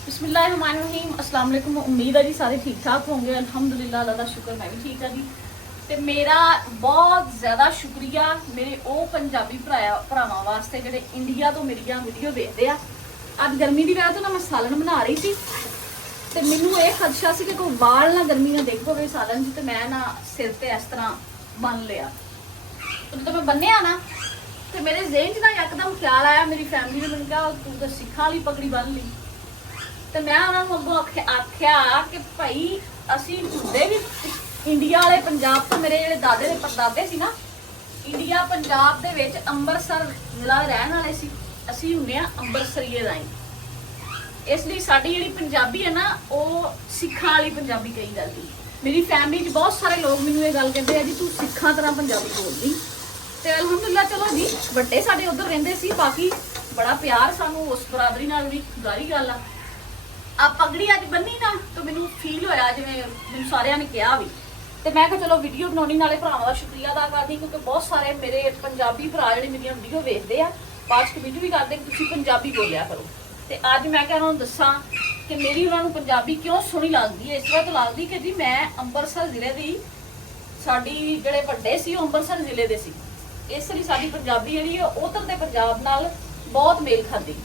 बिस्मिल्लाहिर्रहमानिर्रहीम अस्सलाम वालेकुम। उम्मीद है जी सारे ठीक ठाक होंगे। अल्हम्दुलिल्लाह, अल्लाह दा शुक्र, मैं भी ठीक है जी। ते मेरा बहुत ज़्यादा शुक्रिया मेरे वो पंजाबी भरावां वास्ते जिहड़े इंडिया तो मेरियां वीडियो देखते आ। अज गर्मी की वजह तो ना मैं सालन बना रही थी ते मैनू ये खदशा सी कि कोई वाल ना गर्मी ना डिग पवे सालन च, ते मैं ना सिर ते इस तरह बन लिया। तो जो मैं बन्निया ना तो मेरे ज़हन च ना यकदम ख्याल आया, मेरी फैमिली ने मैंने कहा तू तो सिखा वाली पगड़ी बन ली। तो मैं उन्होंने अगों आख्या कि भाई असी हुंदे भी इंडिया वाले पंजाब तो मेरे जो दादे के परदादे सी ना इंडिया पंजाब दे विच अंबरसर जिला रहन वाले सी, असी हुंदे आ अंबरसरीए दा ही। इसलिए साडी जिहड़ी पंजाबी है ना वो सिखां वाली पंजाबी कही जाती। मेरी फैमिली च बहुत सारे लोग मैनूं ये गल कहते हैं जी तू सिखां तरह पंजाबी बोलदी। ते अल्हम्दुलिल्लाह चलो जी वड्डे साडे उधर रहिंदे सी, बाकी बड़ा प्यार सानूं उस बरादरी नाल भी गारी गल आ पगड़ी अज बन्नी ना तो मैनू फील होया जिवें मैनू सारियां ने कहा भी। तो मैं वीडियो बनानी नाले भरावां दा शुक्रिया अदा करदी क्योंकि बहुत सारे मेरे पंजाबी भरा जिहड़े मेरियां वीडियो वेखदे आ बाद च कमेंट भी करदे कि तुसीं पंजाबी बोलिया करो। तो अज मैं उन्होंने दसां कि मेरी उन्होंने पंजाबी क्यों सोहनी लगदी है। इस तरह तो लगदी कि जी मैं अंबरसर जिले दी, साडी जिहड़े वड्डे सी अंबरसर जिले दे सी, इसलिए साडी पंजाबी जिहड़ी उधर दे पंजाब नाल बहुत मेल खाती।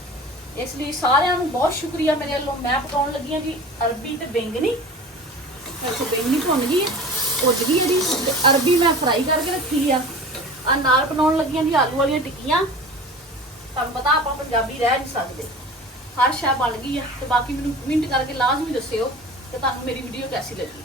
इसलिए सारिਆਂ ਨੂੰ बहुत शुक्रिया मेरे वालों। मैं पकाउण लगी हाँ जी अरबी ते बैंगनी। वैसे बैंगनी भुन गई है, उज गई है जी। अरबी मैं फ्राई करके रखी आ नाल बनाउण लगी हाँ जी आलू वाली टिक्कियां। तुहानूं पता आपां पंजाबी रह नहीं सकते, हर शै बन गई है। तो बाकी मैनूं कमेंट करके लाजमी दस्सिओ कि तुहानूं मेरी वीडियो कैसी लगी।